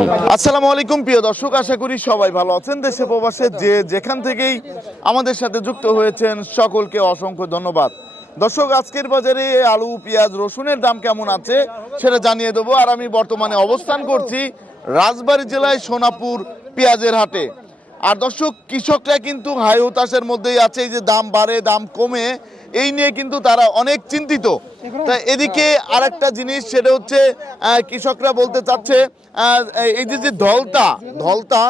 আসসালামু আলাইকুম প্রিয় দর্শক, আশা করি সবাই ভালো আছেন। দেশে প্রবাসে যে যেখান থেকেই আমাদের সাথে যুক্ত হয়েছেন সকলকে অসংখ্য ধন্যবাদ। দর্শক, আজকের বাজারে আলু, পেঁয়াজ, রসুনের দাম কেমন আছে সেটা জানিয়ে দেবো। আর আমি বর্তমানে অবস্থান করছি রাজবাড়ী জেলায় সোনাপুর পেঁয়াজের হাটে। আর দর্শক, কৃষকরা কিন্তু হাই হতাশের মধ্যেই আছে। এই যে দাম বাড়ে দাম কমে, এই নিয়ে কিন্তু তারা অনেক চিন্তিত। তা এদিকে আরেকটা জিনিস, সেটা হচ্ছে কৃষকরা বলতে চাচ্ছে এই যে ধলতা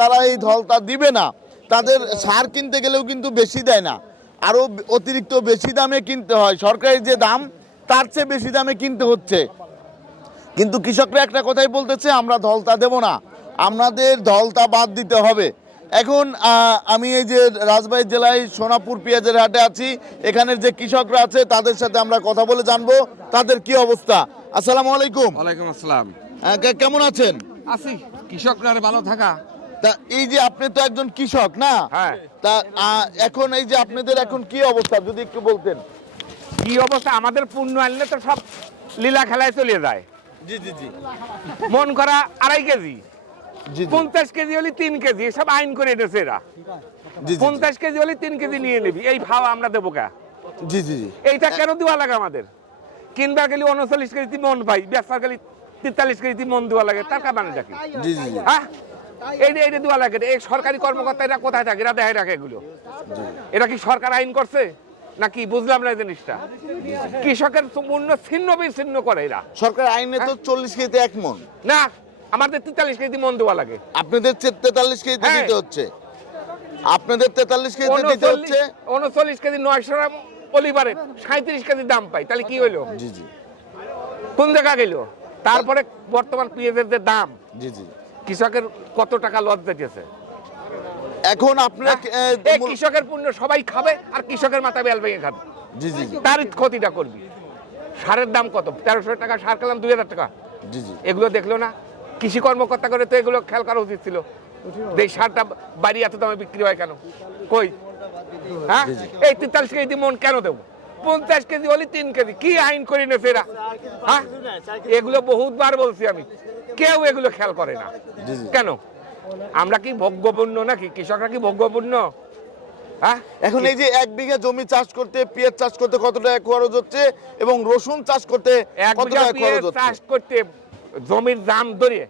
তারা এই ধলতা দিবে না। তাদের সার কিনতে গেলেও কিন্তু বেশি দেয় না, আরও অতিরিক্ত বেশি দামে কিনতে হয়। সরকারি যে দাম তার চেয়ে বেশি দামে কিনতে হচ্ছে। কিন্তু কৃষকরা একটা কথাই বলতেছে, আমরা ধলতা দেব না, আমাদের ধলতা বাদ দিতে হবে। এখন আমি এই যে রাজবাড়ী জেলায় সোনাপুর পেঁয়াজের হাটে আছি। এখানের যে কৃষকরা আছে তাদের সাথে আমরা কথা বলে জানবো তাদের কি অবস্থা। আসসালামু আলাইকুম। ওয়ালাইকুম আসসালাম। কেমন আছেন? আছি, কৃষকরা ভালো থাকা। তা এই যে আপনি তো একজন কৃষক না? হ্যাঁ। তা এখন এই যে আপনাদের এখন কি অবস্থা যদি একটু বলতেন। কি অবস্থা, আমাদের পণ্য আনলে তো সব লীলা খেলায় চলে যায়। জি জি জি মন করা 2.5 কেজি, জি 50 কেজি হলে 3 কেজি, সব আইন করে এনেছে এরা। জি 50 কেজি হলে 3 কেজি নিয়ে নিবি, এই ভাও আমরা দেবো কা? জি জি জি এইটা কেন দেওয়া লাগে আমাদের? কিনবার গেলে 39 কেজি মন পাই, বেচার গেলে 43 কেজি মন দেওয়া লাগে। তার কারণ কি? জি জি জি হ্যাঁ, এইটা দেওয়া লাগে। এই সরকারি কর্মকর্তা এরা কোথায় থাকে? এরা দেখে রাখে এগুলো। এরা কি সরকার আইন করছে নাকি? বুঝলাম না এই জিনিসটা। কৃষকের পণ্য ছিন্ন বিচ্ছিন্ন করে এরা। সরকার আইনে তো 40 কেজিতে 1 মন, না, আমাদের 43 কেজি মন দেওয়া লাগে। আপনাদের 43 কেজিতে হ্যাঁ। দিতে হচ্ছে। আপনাদের 43 কেজিতে দিতে হচ্ছে। 39 কেজি 900 গ্রাম অলিভারে 37 কেজি দাম পাই, তাহলে কি হইলো? জি জি কোন জায়গা গেল? তারপরে বর্তমান পেঁয়াজের যে দাম, জি জি কৃষকের কত টাকা লস দিতেছে। এখন আপনারা এই কৃষকের পণ্য সবাই খাবে আর কৃষকের মাথায় বেল ভেঙে খাবে। জি জি জি তার ক্ষতিটা করবি। সারের দাম কত? 1300 টাকা সার খেলাম, 2000 টাকা। জি জি এগুলো দেখলো না কৃষি কর্মকর্তা করে? তো এগুলো খেয়াল করা উচিত ছিল। এই সারটা বাড়ি এত দামে বিক্রি হয় কেন? কই? হ্যাঁ, এই 43 কেজি মন কেন দেবো? 50 কেজি হলে 3 কেজি। কি আইন করে নেছে এরা? হ্যাঁ, এগুলো বহুতবার বলছি আমি, কেউ এগুলো খেয়াল করে না। জি জি কেন? আমরা কি ভোগ্যপূর্ণ নাকি? কৃষকরা কি ভোগ্যপূর্ণ? হ্যাঁ, এখন এই যে 1 বিঘা জমি চাষ করতে, পেঁয়াজ চাষ করতে কত টাকা খরচ হচ্ছে এবং রসুন চাষ করতে 1 কত বিঘা টাকা পেঁয়াজ খরচ হচ্ছে? চাষ করতে জমির দাম ধরে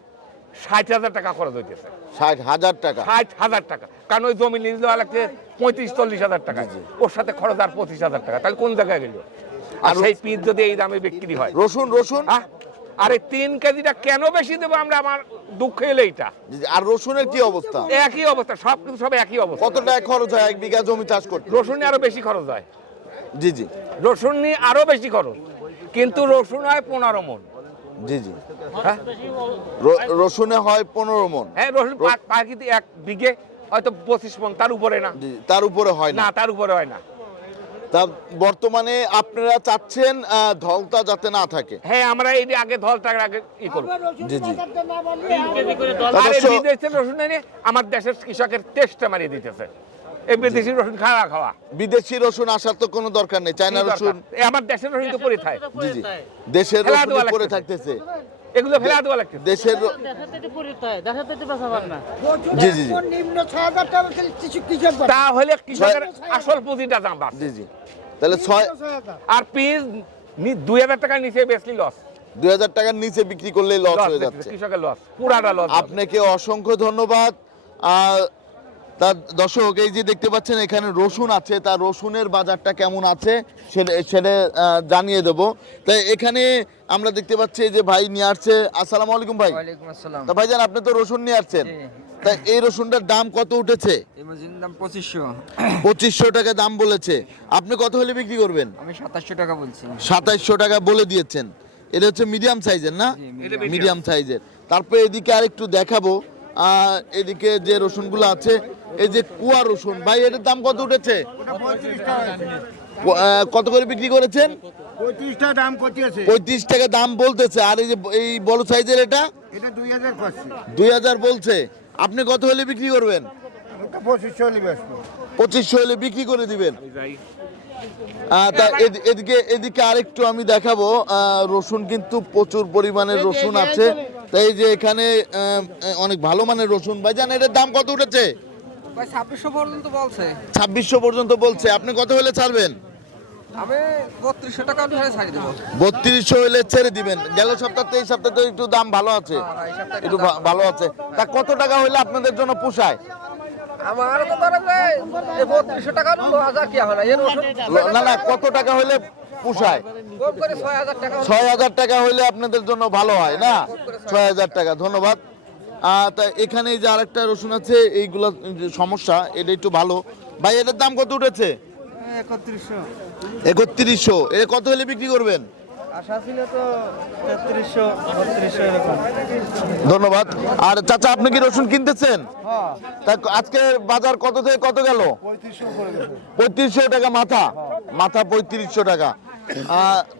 60,000 টাকা খরচ হইতেছে। 60,000 টাকা। 60,000 টাকা, কারণ ওই জমি লিজ দেওয়া লাগছে 35-40,000 টাকা, ওর সাথে খরচ আর 25,000 টাকা। তাহলে কোন জায়গায় গেল? আর সেই পিস যদি এই দামে বিক্রি হয়, রসুন হ্যাঁ, আরে 3 কেজিটা কেন বেশি দেবো আমরা? আমার দুঃখ এলে এইটা। জি, জি। আর রসুনের কি অবস্থা? একই অবস্থা, সব কিছু সব একই অবস্থা। কত টাকা খরচ হয় 1 বিঘা জমি চাষ করতে? রসুনে আরো বেশি খরচ হয়। জি জি রসুন নিয়ে আরো বেশি খরচ, কিন্তু রসুন হয় 15 মন। জি জি হ্যাঁ, রসুনে হয় 15 মন। হ্যাঁ, রসুন পাখিতে 1 বিঘে হয়তো 25 মন, তার উপরে না। জি, তার উপরে হয় না। না, তার উপরে হয় না। তা বর্তমানে আপনারা চাচ্ছেন ধলতা যাতে না থাকে। হ্যাঁ, আমরা এই আগে ধলটার আগে ই করব। জি জি আর এই বিদেশের রসুন এনে আমার দেশের কৃষকের টেস্টটা মারিয়ে দিতেছে। এই বিদেশি রসুন খাওয়া। বিদেশি রসুন আসার তো কোনো দরকার নেই। চায়না রসুন, এই আমার দেশের রসুন তো পরে থাকে। জি জি দেশের ফেলা রসুন দেওয়া পরে লাগতেছে। থাকতেছে। এগুলো ফেলা দেওয়া লাগছে। দেশের জি জি জি তাহলে কৃষকের আসল পুঁজিটা দাম বাড়ছে। জি জি তাহলে 6 আর পিস 2000 টাকার নিচে বেশি লস। 2000 টাকার নিচে বিক্রি করলেই লস হয়ে যাচ্ছে। কৃষকের লস, পুরাটা লস। আপনাকে অসংখ্য ধন্যবাদ। তা দর্শক, এই যে দেখতে পাচ্ছেন এখানে রসুন আছে, তার রসুনের বাজারটা কেমন আছে সেটা জানিয়ে দেবো। তাই এখানে আমরা দেখতে পাচ্ছি যে ভাই নিয়ে আসছে। আসসালামু আলাইকুম ভাই। ওয়ালাইকুম আসসালাম। তা ভাইজান, আপনি তো রসুন নিয়ে আসছেন, তা এই রসুনটার দাম কত উঠেছে? এই মাছের দাম 2500। 2500 টাকা দাম বলেছে। আপনি কত হলে বিক্রি করবেন? আমি 2700 টাকা বলছি। 2700 টাকা বলে দিয়েছেন। এটা হচ্ছে মিডিয়াম সাইজের না? জি, মিডিয়াম সাইজের। তারপরে এদিকে আরেকটু দেখাবো। এদিকে যে রসুনগুলো আছে, এই যে কুয়া রসুন, ভাই এটার দাম কত উঠেছে? কত করে বিক্রি করেছেন? 35 টাকা দাম করতেছে। 35 টাকা দাম বলতেছে। আর এই যে এই বড় সাইজের এটা এটা 2000 করছে। 2000 বলছে। আপনি কত হলে বিক্রি করবেন? ওটা 2500 হলে বেচবো। 2500 হলে বিক্রি করে দিবেন। তা এদিকে আরেকটু আমি দেখাবো। রসুন কিন্তু প্রচুর পরিমাণে রসুন আছে। তা তাই এই যে এখানে অনেক ভালো মানের রসুন। ভাইজান এটার দাম কত উঠেছে? ভাই 2600 পর্যন্ত বলছে। 2600 পর্যন্ত বলছে। আপনি কত হলে ছাড়বেন? আমি 3200 টাকা হলে ছাড়ি দেবো। 3200 হলে ছেড়ে দিবেন। গেল সপ্তাহে এই সপ্তাহে তো একটু দাম ভালো আছে, একটু ভালো আছে। তা কত টাকা হলে আপনাদের জন্য পোষায়? আমার তো ধরে যে এই 3200 টাকা হলো হাজার কি হবে না এর ওষুধ না না, কত টাকা হলে পোষায়? কম করে 6000 টাকা 6000 টাকা হলে আপনাদের জন্য ভালো হয় না? 6000 টাকা, ধন্যবাদ। তা এখানে এই যে আরেকটা রসুন আছে, এইগুলো যে সমস্যা, এটা একটু ভালো। ভাই এটার দাম কত উঠেছে? 3100। এটা কত হলে বিক্রি করবেন? আশা ছিল তো 3300 3200 এরকম। ধন্যবাদ। আর চাচা আপনি কি রসুন কিনতেছেন? তা আজকে বাজার কত থেকে কত গেল? 3500 টাকা মাথা, মাথা 3500 টাকা।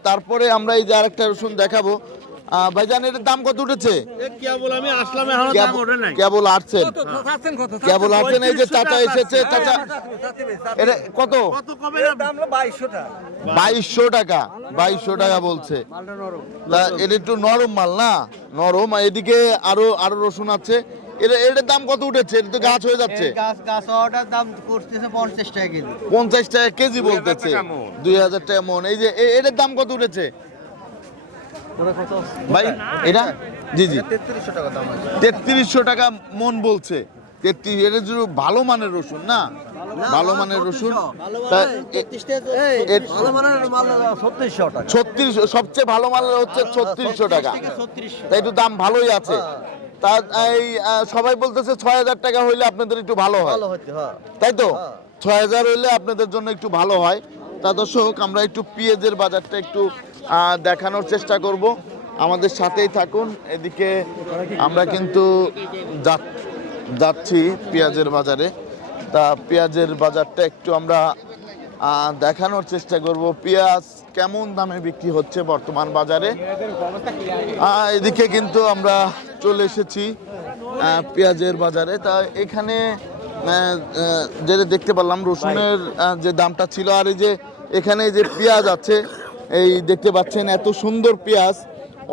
তারপরে আমরা এই যে আরেকটা রসুন দেখাবো। ভাইজান এটার দাম কত উঠেছে? কেবল আমি আসলাম এখনো দাম ওঠে নাই। কেবল আসছেন, আছেন কত কেবল আসছেন। এই যে চাচা এসেছে, চাচা এটা কত? কত কবে দাম হলো 2200 টাকা। 2200 টাকা, 2200 টাকা বলছে। তা এটা একটু নরম মাল না, নরম। আর এদিকে আরো আরো রসুন আছে। এটার দাম কত উঠেছে? এটা তো গাছ হয়ে যাচ্ছে। গাছ অর্ডার দাম করতেছে 50 টাকা কেজি। 50 টাকা কেজি বলতেছে, 2000 টাকা মন। এই যে এটার দাম কত উঠেছে ভাই? এটা জি জি 3300 টাকা দাম আছে। 3300 টাকা মন বলছে। 33, এটা যে ভালো মানের রসুন না, ভালো মানের রসুন। তা ভালো মানের মাল 3600 টাকা। 3600, সবচেয়ে ভালো মাল হচ্ছে 3600 টাকা। 3600 তাই একটু দাম ভালোই আছে। তা এই সবাই বলতেছে 6000 টাকা হইলে আপনাদের একটু ভালো হয়, ভালো হচ্ছে। হ্যাঁ তাই তো? 6000 হইলে আপনাদের জন্য একটু ভালো হয়। তা দর্শক আমরা একটু পেঁয়াজের বাজারটা একটু দেখানোর চেষ্টা করব, আমাদের সাথেই থাকুন। এদিকে আমরা কিন্তু যাচ্ছি পেঁয়াজের বাজারে। তা পেঁয়াজের বাজারটা একটু আমরা দেখানোর চেষ্টা করব, পেঁয়াজ কেমন দামে বিক্রি হচ্ছে বর্তমান বাজারে। এদিকে কিন্তু আমরা চলে এসেছি পেঁয়াজের বাজারে। তা এখানে যেটা দেখতে পারলাম রসুনের যে দামটা ছিল, আর এই যে এখানে যে পেঁয়াজ আছে, এই দেখতে পাচ্ছেন এত সুন্দর পেঁয়াজ,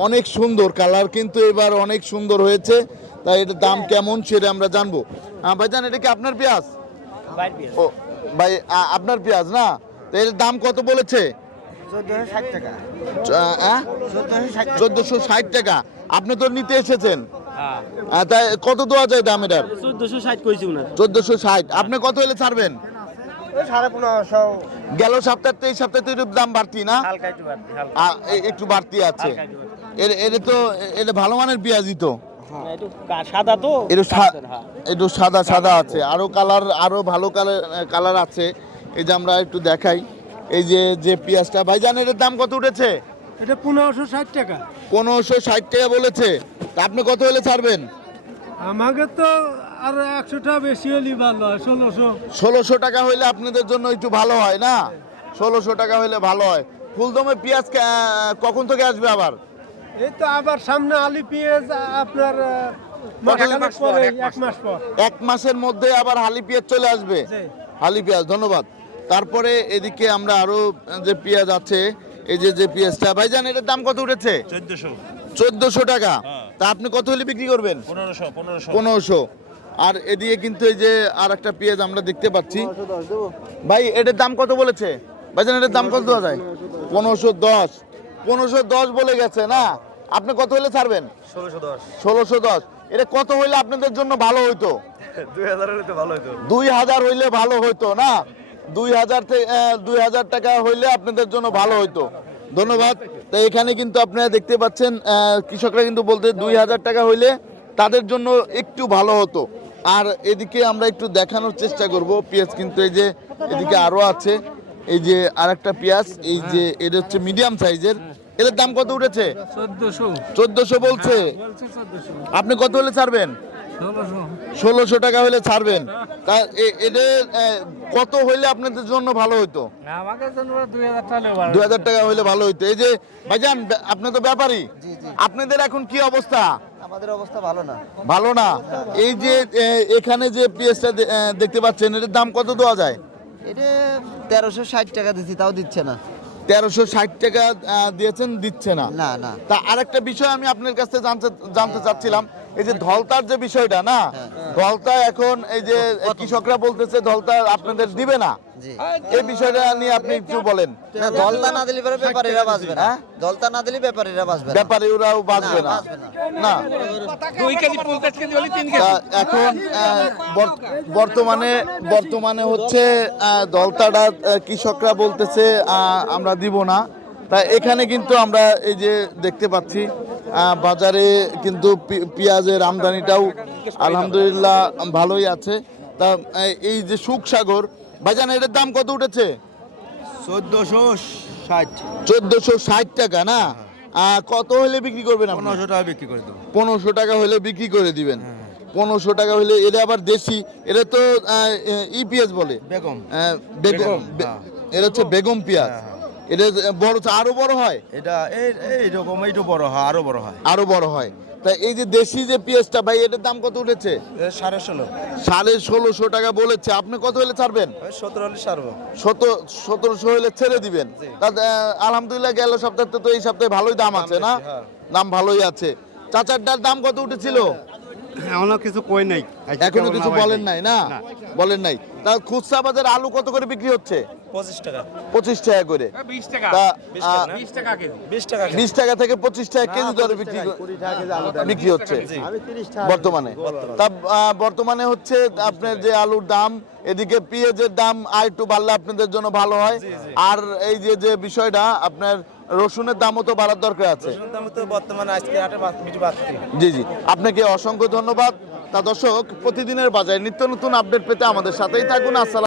অনেক সুন্দর কালার, কিন্তু এবার অনেক সুন্দর হয়েছে। তাই এটার দাম কেমন সেটা আমরা জানবো। ভাইজান এটা কি আপনার পেঁয়াজ? ও ভাই, আপনার পেঁয়াজ না? তো এর দাম কত বলেছে? 1460 টাকা। 1460 টাকা। আপনি তো নিতে এসেছেন, তাই কত দেওয়া যায় দাম এটার? 1460 কইছি না। 1460। আপনি কত হলে ছাড়বেন? ওই 1550 গেল সপ্তাহে তো এই সপ্তাহে তো একটু দাম বাড়তি না? হালকা একটু বাড়তি, হালকা একটু বাড়তি আছে। এটা তো এটা ভালো মানের পেঁয়াজই তো। একটু সাদা তো একটু সাদা সাদা আছে, আরো কালার, আরো ভালো কালার আছে। এই যে আমরা একটু দেখাই, এই যে পেঁয়াজটা। ভাইজান এর দাম কত উঠেছে? এটা 1560 টাকা। 1560 টাকা বলেছে। তা আপনি কত হলে ছাড়বেন? আমাকে তো আর 100 টাকা বেশি হলি ভালো হয়। 1600 1600 টাকা হইলে আপনাদের জন্য একটু ভালো হয় না? 1600 টাকা হইলে ভালো হয়। ফুলদমে পেঁয়াজ কখন থেকে আসবে আবার? এই তো আবার সামনে আলি পেঁয়াজ আপনার এক মাস পর। 1 মাসের মধ্যে আবার হালি পেঁয়াজ চলে আসবে। হালি পেঁয়াজ, ধন্যবাদ। তারপরে এদিকে আমরা আরো যে পেঁয়াজ আছে, এই যে পেঁয়াজটা। ভাইজান এটার দাম কত উঠেছে? 1400 টাকা। তা আপনি কত হলে বিক্রি করবেন? 1500। আর এদিকে কিন্তু এই যে আর একটা পেঁয়াজ আমরা দেখতে পাচ্ছি। ভাই এটার দাম কত বলেছে? ভাইজান এটার দাম কত দেওয়া যায়? 1510। 1510 বলে গেছে না? আপনি কত হলে ছাড়বেন? 1610। এটা কত হইলে আপনাদের জন্য ভালো হইতো? 2000 হলে তো ভালো হতো। 2000 হইলে ভালো হইতো না? 2000 টাকা হইলে আপনাদের জন্য ভালো হইতো। ধন্যবাদ। তো এখানে কিন্তু আপনারা দেখতে পাচ্ছেন কৃষকরা কিন্তু বলতে 2000 টাকা হইলে তাদের জন্য একটু ভালো হতো। আর এদিকে আমরা একটু দেখানোর চেষ্টা করব পেঁয়াজ, কিন্তু এই যে এদিকে আরো আছে, এই যে আরেকটা পেঁয়াজ, এই যে এটা হচ্ছে মিডিয়াম সাইজের। এটার দাম কত উঠেছে? 1400 বলছে। আপনি কত হলে ছাড়বেন? 1600 টাকা হলে ছাড়বেন। তা এটা কত হইলে আপনাদের জন্য ভালো হইতো? আমাদের জন্য 2000 টাকা 2000 টাকা হইলে ভালো হইতো। এই যে ভাইজান আপনি তো ব্যাপারী, আপনাদের এখন কি অবস্থা? আমাদের অবস্থা ভালো না। ভালো না? এই যে এখানে যে পেঁয়াজটা দেখতে পাচ্ছেন, এটার দাম কত দেওয়া যায়? এটা 1360 টাকা দিচ্ছি, তাও দিচ্ছে না। 1360 টাকা দিয়েছেন, দিচ্ছে না। না না তা আরেকটা বিষয় আমি আপনার কাছে জানতে চাচ্ছিলাম, এই যে ধলতার যে বিষয়টা না, ধলতা এখন এই যে কৃষকরা বলতেছে ধলতা আপনাদের দিবে না, জি এই বিষয়টা নিয়ে আপনি একটু বলেন। না দলতা না দিলে পরে ব্যাপারীরা বাঁচবে না হ্যাঁ? দলতা না দিলে ব্যাপারীরা বাঁচবে না ব্যাপারে ওরাও বাঁচবে না। বাঁচবে না। না 2 কেজি 50 কেজি হলে 3 তা কেজি। এখন বর্তমানে হচ্ছে দলতাটা কৃষকরা বলতেছে আমরা দিব না। তা এখানে কিন্তু আমরা এই যে দেখতে পাচ্ছি বাজারে কিন্তু পেঁয়াজের আমদানিটাও আলহামদুলিল্লাহ ভালোই আছে। তা এই যে সুখসাগর ভাইজান, এটার দাম কত উঠেছে? 1460 1460 টাকা না? কত হলে বিক্রি করবেন আপনি? 1500 টাকা বিক্রি করে দেবো। 1500 টাকা হলে বিক্রি করে দিবেন। 1500 টাকা হলে, এটা আবার দেশি, এটা তো ইপিএস বলে, বেগম বেগম, এটা হচ্ছে বেগম পেঁয়াজ। এটা বড়, আরো বড় হয়, এটা এইরকম, এইটু বড় হয়, আরো বড় হয়। আরো বড় হয়। তা এই যে দেশি যে পেঁয়াজটা ভাই, এটার দাম কত উঠেছে? 16.5 1650 টাকা বলেছে। আপনি কত হলে ছাড়বেন? 17 হলে সারবো। 1700 হলে ছেড়ে দিবেন। তা আলহামদুলিল্লাহ গেল সপ্তাহে তো এই সপ্তাহে ভালোই দাম আছে না? দাম ভালোই আছে। চাচারটার দাম কত উঠেছিল? এখনো কিছু কই নাই, এখনো কিছু বলেন নাই না? বলেন নাই। তা খুচরা বাজারে আলু কত করে বিক্রি হচ্ছে? 25 টাকা 25 টাকা করে। 20 টাকা। তা 20 টাকা কেজি। 20 টাকা 20 টাকা থেকে 25 টাকা কেজি দরে বিক্রি হচ্ছে বর্তমানে। তা বর্তমানে হচ্ছে আপনার যে আলুর দাম, এদিকে পেঁয়াজের দাম আর একটু বাড়লে আপনাদের জন্য ভালো হয়। আর এই যে বিষয়টা আপনার রসুনের দামও তো বাড়ার দরকার আছে। দাম তো বর্তমানে আজকে হাটে বাড়ছে। জি জি, আপনাকে অসংখ্য ধন্যবাদ। তা দর্শক, প্রতিদিনের বাজারে নিত্য নতুন আপডেট পেতে আমাদের সাথেই থাকুন। আসসালাম।